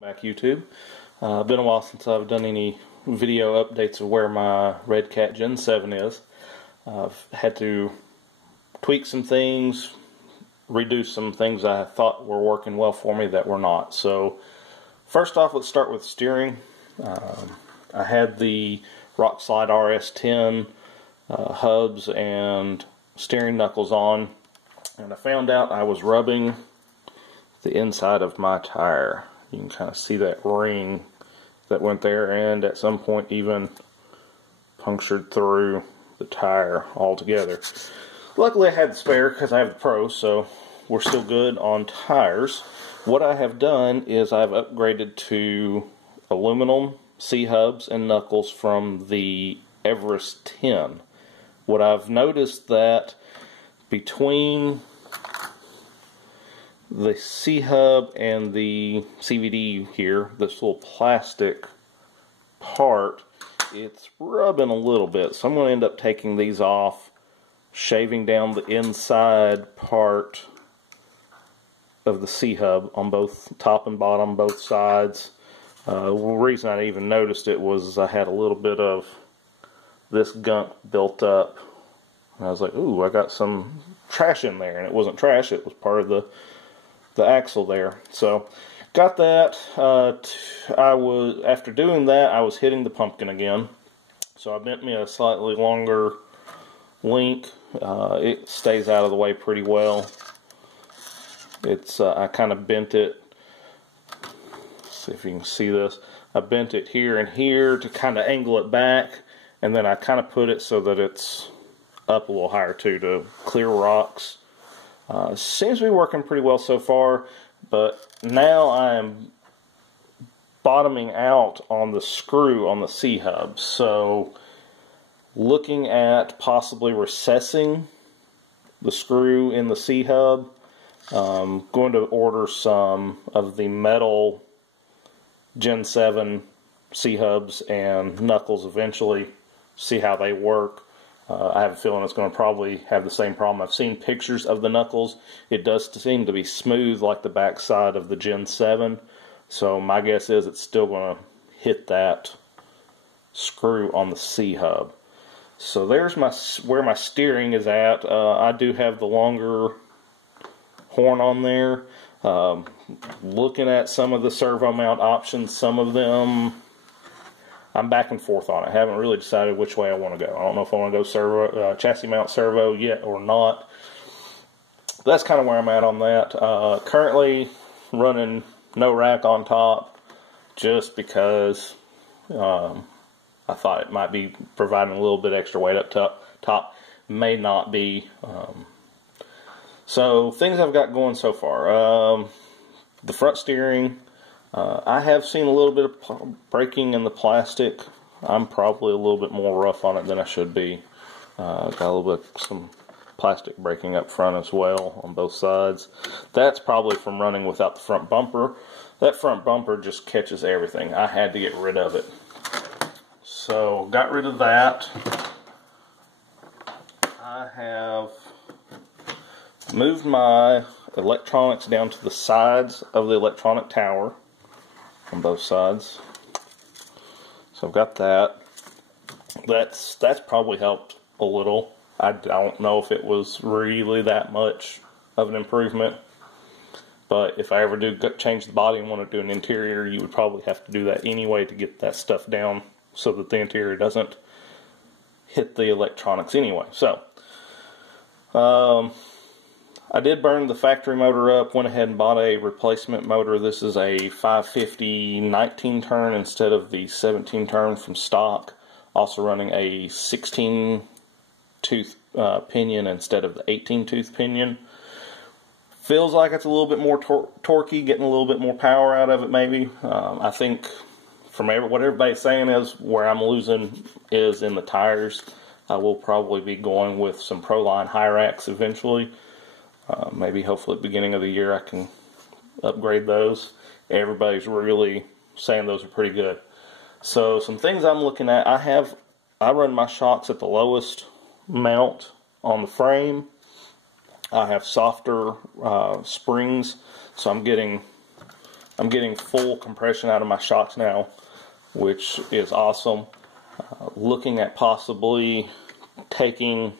Back YouTube. Been a while since I've done any video updates of where my Redcat Gen 7 is. I've had to tweak some things, redo some things I thought were working well for me that were not. So first off, let's start with steering. I had the Rockslide RS10 hubs and steering knuckles on, and I found out I was rubbing the inside of my tire. You can kind of see that ring that went there, and at some point even punctured through the tire altogether. Luckily I had the spare because I have the Pro, so we're still good on tires. What I have done is I've upgraded to aluminum C-hubs and knuckles from the Everest 10. What I've noticed that between the C-hub and the CVD here, this little plastic part, it's rubbing a little bit. So I'm going to end up taking these off, shaving down the inside part of the C-hub on both top and bottom, both sides. The reason I even noticed it was I had a little bit of this gunk built up. And I was like, ooh, I got some trash in there. And it wasn't trash, it was part of the axle there. So got that. After doing that, I was hitting the pumpkin again. So I bent me a slightly longer link. It stays out of the way pretty well. I kind of bent it. Let's see if you can see this. I bent it here and here to kind of angle it back, and then I kind of put it so that it's up a little higher too, to clear rocks. Seems to be working pretty well so far, but now I am bottoming out on the screw on the C-hub. So looking at possibly recessing the screw in the C-hub. Going to order some of the metal Gen 7 C-hubs and knuckles eventually, see how they work. I have a feeling it's going to probably have the same problem. I've seen pictures of the knuckles. It does seem to be smooth like the backside of the Gen 7. So my guess is it's still going to hit that screw on the C-hub. So there's where my steering is at. I do have the longer horn on there. Looking at some of the servo mount options, some of them I'm back and forth on it. I haven't really decided which way I want to go. I don't know if I want to go servo, chassis mount servo yet or not. But that's kind of where I'm at on that. Currently running no rack on top, just because I thought it might be providing a little bit extra weight up top. May not be. So things I've got going so far. The front steering. I have seen a little bit of breaking in the plastic. I'm probably a little bit more rough on it than I should be. Got a little bit some plastic breaking up front as well on both sides. That's probably from running without the front bumper. That front bumper just catches everything. I had to get rid of it. So got rid of that. I have moved my electronics down to the sides of the electronic tower on both sides. So I've got that. That's probably helped a little. I don't know if it was really that much of an improvement, but if I ever do change the body and want to do an interior, you would probably have to do that anyway to get that stuff down so that the interior doesn't hit the electronics anyway. So I did burn the factory motor up, went ahead and bought a replacement motor. This is a 550 19 turn instead of the 17 turn from stock. Also running a 16 tooth pinion instead of the 18 tooth pinion. Feels like it's a little bit more torquey, getting a little bit more power out of it maybe. I think from what everybody's saying is where I'm losing is in the tires. I will probably be going with some Proline high racks eventually. Maybe hopefully at the beginning of the year I can upgrade those. Everybody's really saying those are pretty good. So some things I'm looking at, I run my shocks at the lowest mount on the frame. I have softer springs, so I'm getting I'm getting full compression out of my shocks now, which is awesome. Looking at possibly taking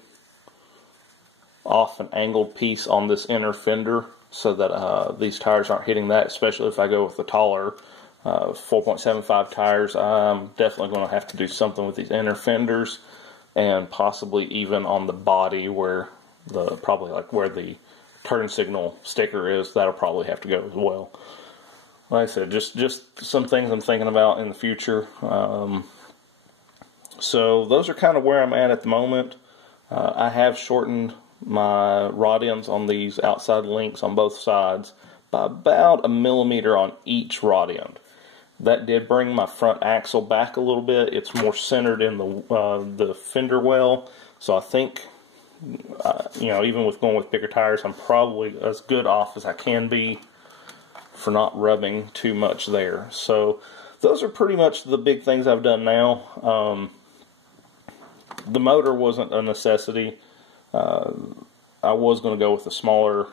off an angled piece on this inner fender so that these tires aren't hitting that, especially if I go with the taller 4.75 tires. I'm definitely going to have to do something with these inner fenders, and possibly even on the body where probably like where the turn signal sticker is. That'll probably have to go as well. Like I said, just some things I'm thinking about in the future. So those are kind of where I'm at the moment. I have shortened my rod ends on these outside links on both sides by about 1 millimeter on each rod end. That did bring my front axle back a little bit. It's more centered in the fender well, so I think you know, even with going with bigger tires, I'm probably as good off as I can be for not rubbing too much there. So those are pretty much the big things I've done now. The motor wasn't a necessity. I was going to go with the smaller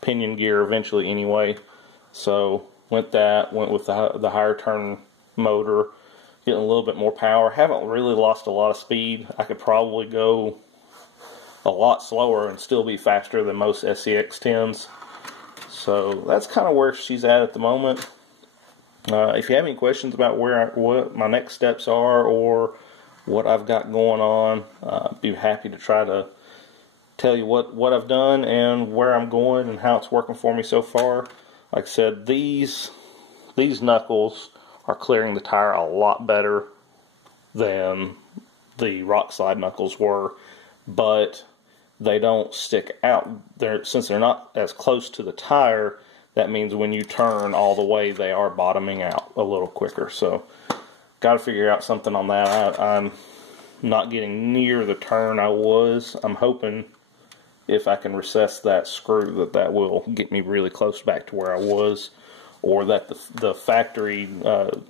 pinion gear eventually anyway, so went with the higher turn motor, getting a little bit more power. Haven't really lost a lot of speed. I could probably go a lot slower and still be faster than most SCX 10s. So that's kind of where she's at the moment. If you have any questions about what my next steps are or what I've got going on, I'd be happy to try to tell you what I've done and where I'm going and how it's working for me so far. Like I said, these knuckles are clearing the tire a lot better than the rock slide knuckles were, but they don't stick out. Since they're not as close to the tire, that means when you turn all the way, they are bottoming out a little quicker. So got to figure out something on that. I'm not getting near the turn I was. I'm hoping if I can recess that screw that will get me really close back to where I was, or that the factory, the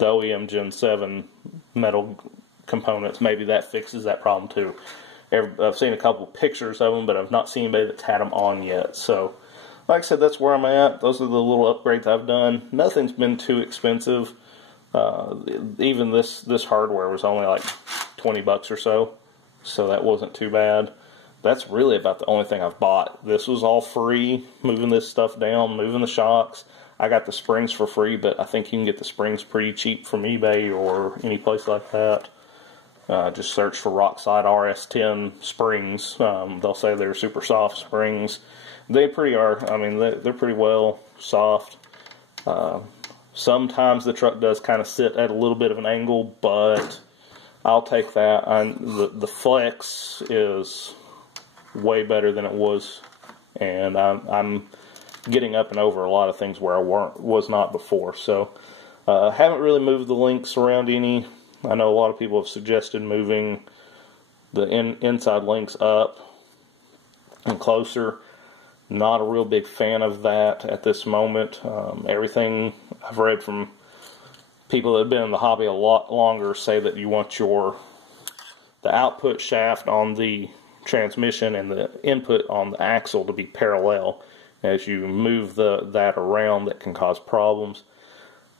OEM Gen 7 metal components, maybe that fixes that problem too. I've seen a couple pictures of them, but I've not seen anybody that's had them on yet. So, like I said, that's where I'm at. Those are the little upgrades I've done. Nothing's been too expensive. Even this hardware was only like 20 bucks or so, so that wasn't too bad. That's really about the only thing I've bought. This was all free, moving this stuff down, moving the shocks. I got the springs for free, but I think you can get the springs pretty cheap from eBay or any place like that. Just search for Rockside RS10 springs. They'll say they're super soft springs. They pretty are. I mean, they're pretty well soft. Sometimes the truck does kind of sit at a little bit of an angle, but I'll take that. The flex is way better than it was, and I'm getting up and over a lot of things where I was not before. So haven't really moved the links around any. I know a lot of people have suggested moving the inside links up and closer. Not a real big fan of that at this moment. Everything I've read from people that have been in the hobby a lot longer say that you want the output shaft on the transmission and the input on the axle to be parallel. As you move that around, that can cause problems.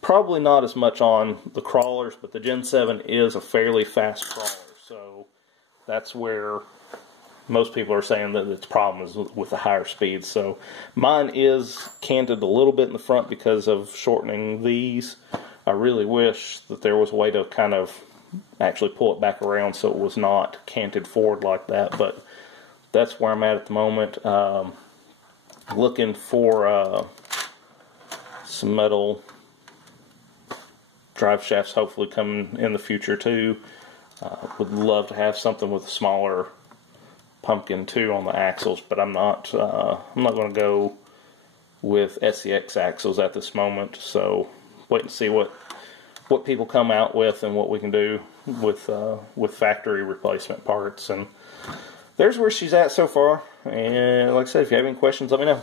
Probably not as much on the crawlers, but the Gen 7 is a fairly fast crawler, so that's where most people are saying that its problem is with the higher speeds. So mine is canted a little bit in the front because of shortening these. I really wish that there was a way to kind of actually pull it back around so it was not canted forward like that, but that's where I'm at the moment. Looking for some metal drive shafts hopefully coming in the future too. Would love to have something with a smaller pumpkin too on the axles, but I'm not going to go with SCX axles at this moment. So wait and see what people come out with and what we can do with factory replacement parts. And there's where she's at so far. And like I said, if you have any questions, let me know.